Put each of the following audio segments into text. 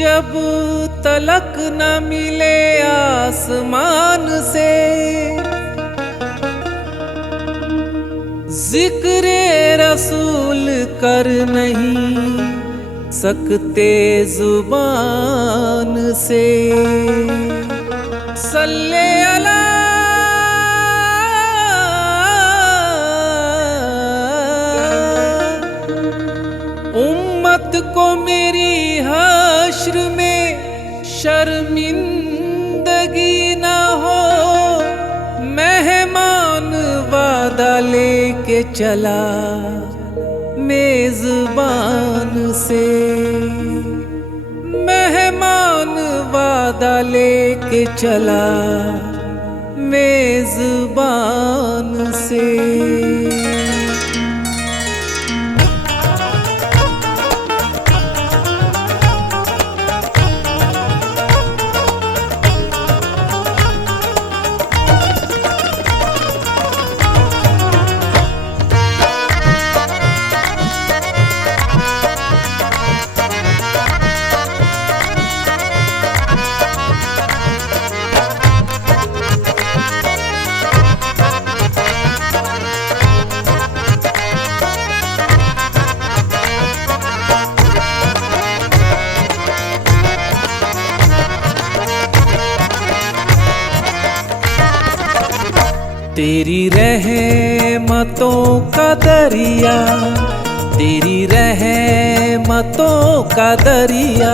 जब तलक न मिले आसमान से जिक्रे रसूल कर नहीं सकते जुबान से। सल्ले अला उम्मत को मेरी हश्र में शर्मिंदगी ना हो। मेहमान वादा लेके चला मेजबान से। मेहमान वादा लेके चला मेजबान से। तेरी रहमतों का दरिया, तेरी रहमतों का दरिया,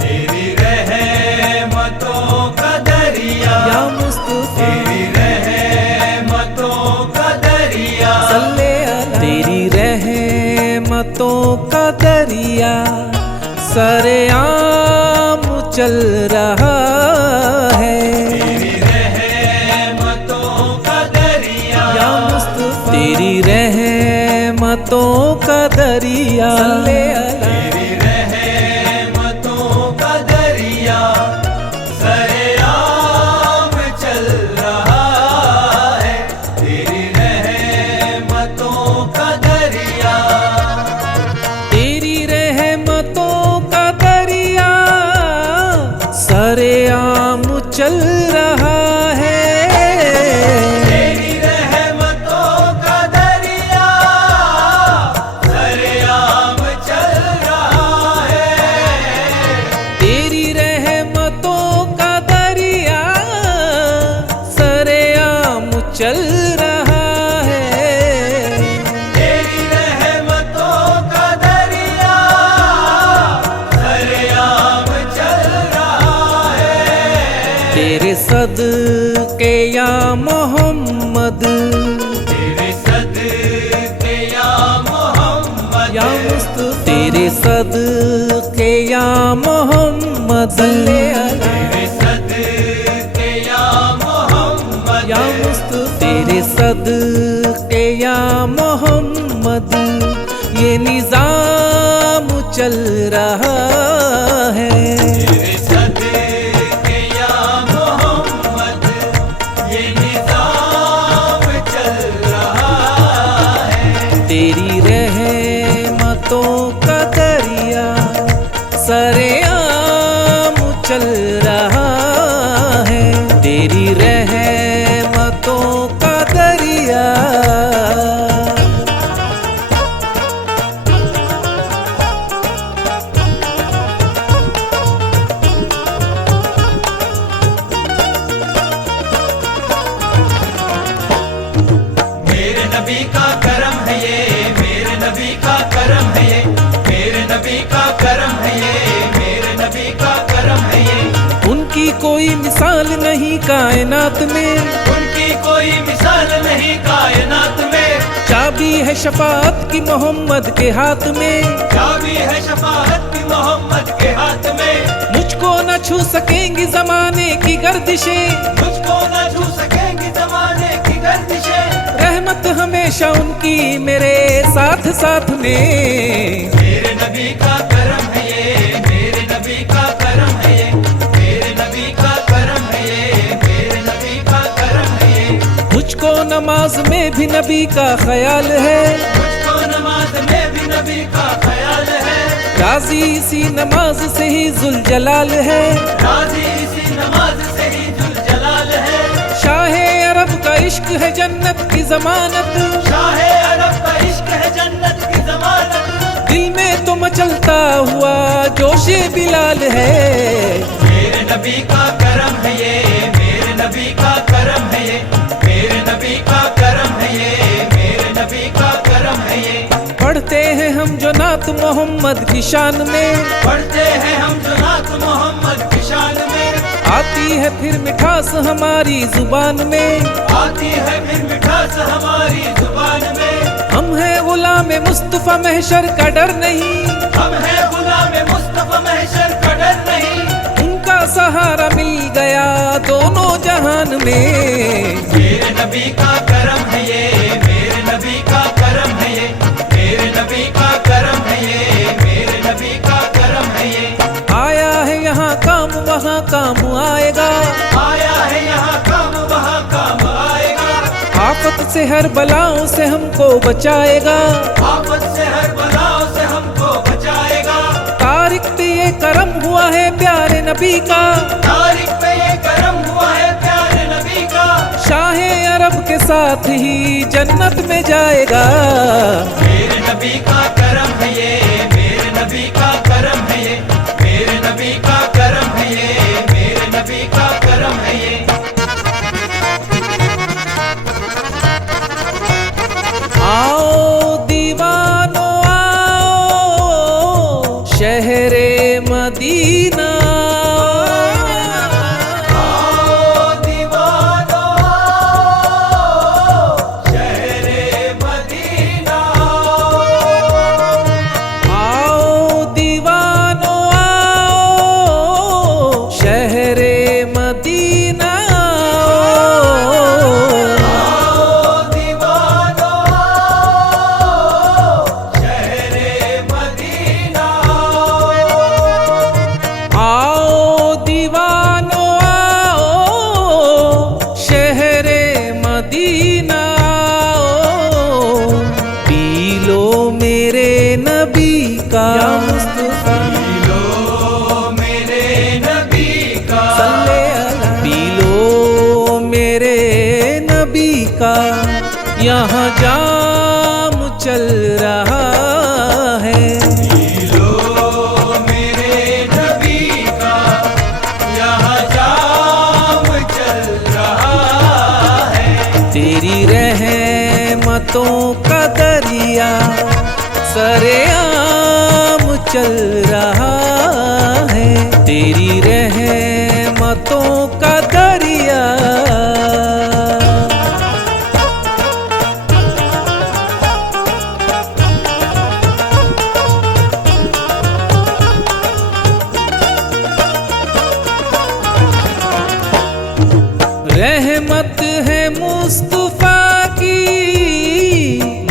तेरी रहमतों का दरिया, या मुस्तफा तेरी रहमतों का दरिया, सल्ले अला। तेरी रहमतों का दरिया सरेआम चल रहा है। तेरी रहमतों का दरिया, तेरी रहमतों का दरिया सरेआम चल रहा है। तेरी रहमतों का दरिया, तेरी रहमतों का दरिया सरेआम चल रहा है। चल रहा है तेरी रहमतों का दरिया सरेआम चल रहा है। तेरे सदके या मोहम्मद, तेरे सदके या मोहम्मद, या मुस्तफा तेरे सदके या मोहम्मद, तेरे सदके या मोहम्मद, या मुस्तफा तेरे सदके या मोहम्मद ये निजाम चल रहा है। तेरे सदके या मोहम्मद ये निजाम चल रहा है। तेरी रहमतों का दरिया सरेआम चल रहा है। तेरी रहमतों का दरिया मेरे नबी का करम है ये, मेरे नबी का करम है ये, मेरे नबी का करम है ये, मेरे नबी का करम है ये। उनकी कोई मिसाल नहीं कायनात में, उनकी कोई मिसाल नहीं कायनात में। चाबी है शफाअत की मोहम्मद के हाथ में। चाबी है शफाअत की मोहम्मद के हाथ में। मुझको न छू सकेंगी जमाने की गर्दिशें, मुझको न छू सकेंगी जमाने की गर्दिशें। रहमत हमेशा उनकी मेरे साथ साथ में। मेरे नबी का करम है ये, मेरे नबी का करम है ये, मेरे नबी का करम है ये, मेरे नबी का करम है ये। मुझको नमाज में भी नबी का ख्याल है, मुझको नमाज में भी नबी का ख्याल है। राजी इसी नमाज से ही जुल जलाल है, राजी इसी नमाज से ही जुल जलाल है। शाहे अरब का इश्क है जन्नत की जमानत, शाहे अरब का इश्क है जन्नत की जमानत। दिल में तो मचलता हुआ जोशे बिलाल है। मेरे नबी का करम है ये, मेरे नबी का करम है ये, मेरे नबी का करम है ये, मेरे नबी का करम है ये। पढ़ते हैं हम जो नात मोहम्मद की शान में, पढ़ते हैं हम जो नात मोहम्मद की शान में। आती है फिर मिठास हमारी जुबान में, आती है फिर मिठास हमारी जुबान में। हम हैं गुलाम मुस्तफा महशर का डर नहीं, हम हैं गुलाम मुस्तफा महशर का डर नहीं। उनका सहारा मिल गया दोनों जहान में। मेरे नबी का करम है ये, मेरे नबी का करम है ये, मेरे नबी का करम है ये, मेरे नबी का करम है ये। आया है यहाँ काम वहाँ काम आएगा, आया है यहाँ काम वहाँ काम आएगा। आफत से हर बलाओं से हमको बचाएगा, आफत से हर बलाओं से हमको बचाएगा। तारीख पे ये करम हुआ है प्यारे नबी का, तारीख पे ये करम हुआ है प्यारे नबी का। शाहे अरब के साथ ही जन्नत में जाएगा। मेरे नबी का करम है ये, मेरे नबी का करम है ये, मेरे नबी का करम है ये, मेरे नबी का करम है ये। आओ दीवानो आओ शहरे मदीना, आओ दीवानो आओ शहरे मदीना। आओ दीवानो आओ शहरे मदीना, आओ दीवानो आओ शहरे मदीना। आओ दीवानो आओ शहरे मदीना, पी लो मेरे नबी का मुस्तफा, लो मेरे नबी का, सल्ले अला, पी लो मेरे नबी का, यहाँ जाम चल रहा है। लो मेरे नबी का, यहाँ जाम चल रहा है। तेरी रहमतों का दरिया सरेआम चल रहा है, तेरी रहमतों का दरिया। रहमत है मुस्तफा की,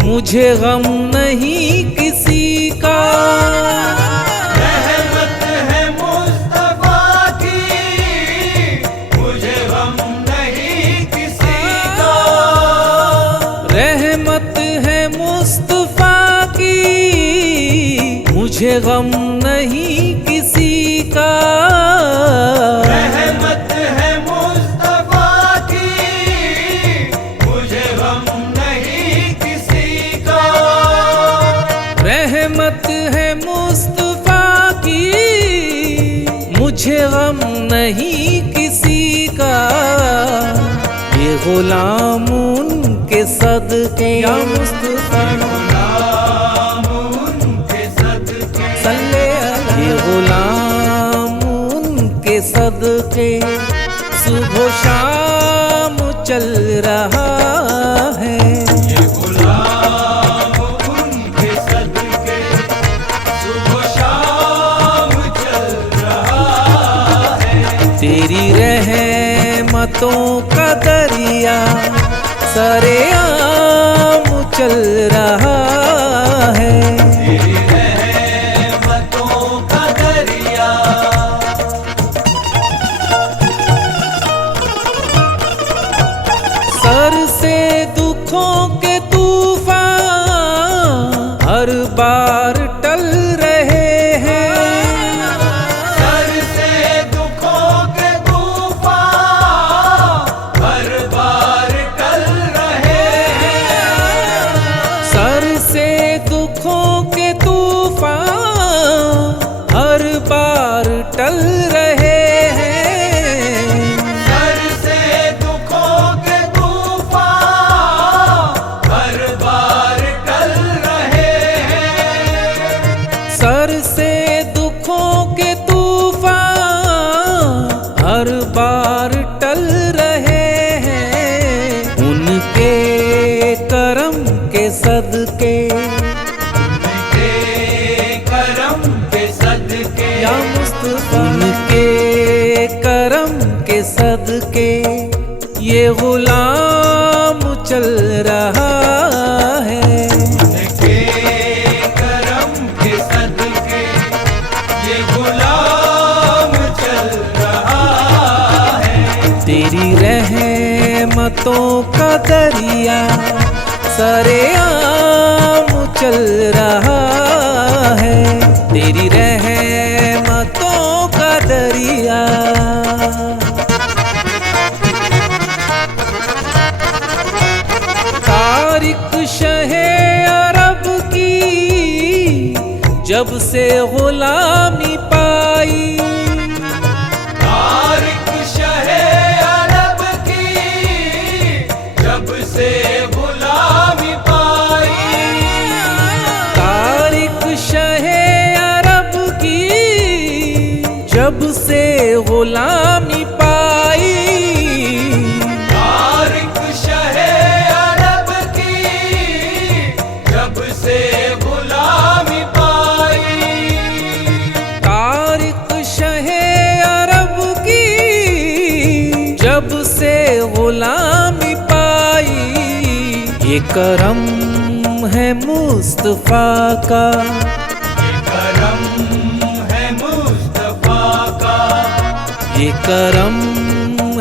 मुझे गम नहीं किसी का। रहमत है मुस्तफा की, मुझे गम नहीं किसी का। रहमत है मुस्तफा की, मुझे गम नहीं किसी का। रहमत है मुस्तफा की, मुझे गम नहीं किसी का। रहमत है मुस्तफा की, मुझे गम नहीं किसी का। ये गुलाम उनके सदके या मुस्तफा, गुलाम उनके सदके, सल्ले अला, ये गुलाम उनके सदके सुबह शाम चल रहा है। ये गुलाम उनके सदके सुबह शाम चल रहा है। तेरी रहमतों का दरिया सरेआम चल रहा है। तेरी रहमतों का दरिया, सर से दुखों के तूफान हर बार टल रहे हैं। बार टल रहे हैं। सर से दुखों के तूफान हर बार टल रहे हैं। सर से दुखों के तूफान हर बार टल रहे हैं। उनके करम के सदके, उनके करम के सदके, या मुस्तफा, उनके करम के सदके ये गुलाम चल रहा है। उनके करम के सदके ये गुलाम चल रहा है। तेरी रहमतों का दरिया सरेआम चल रहा है। तेरी रहमतों का दरिया। तारिक शहे अरब की जब से गुलामी पाई, तारिक शहे अरब की जब से गुलामी पाई। तारिक शहे अरब की जब से गुलामी पाई। तारिक शहे अरब की जब से गुलामी पाई। तारिक शहे अरब की जब से गुलामी पाई। ये करम है मुस्तफा का, ये करम है मुस्तफा का। ये करम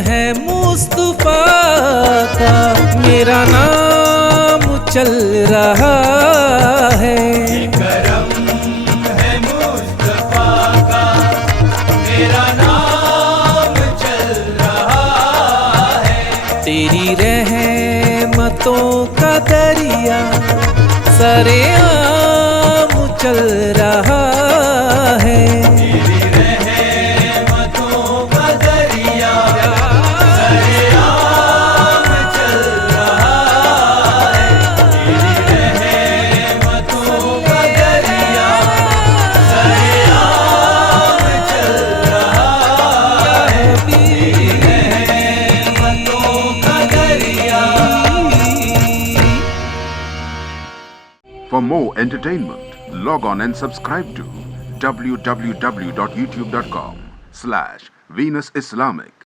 है मुस्तफा का। मेरा नाम चल रहा है। ये करम है मुस्तफा का। मेरा नाम चल रहा है। तेरी रहमतों का दरिया सरेआम चल रहा है। तेरी रहमतों का दरिया सरेआम चल रहा है। तेरी रहमतों का दरिया सरेआम चल रहा है। तेरी रहमतों का दरिया। For more entertainment, log on and subscribe to www.youtube.com/Venus Islamic.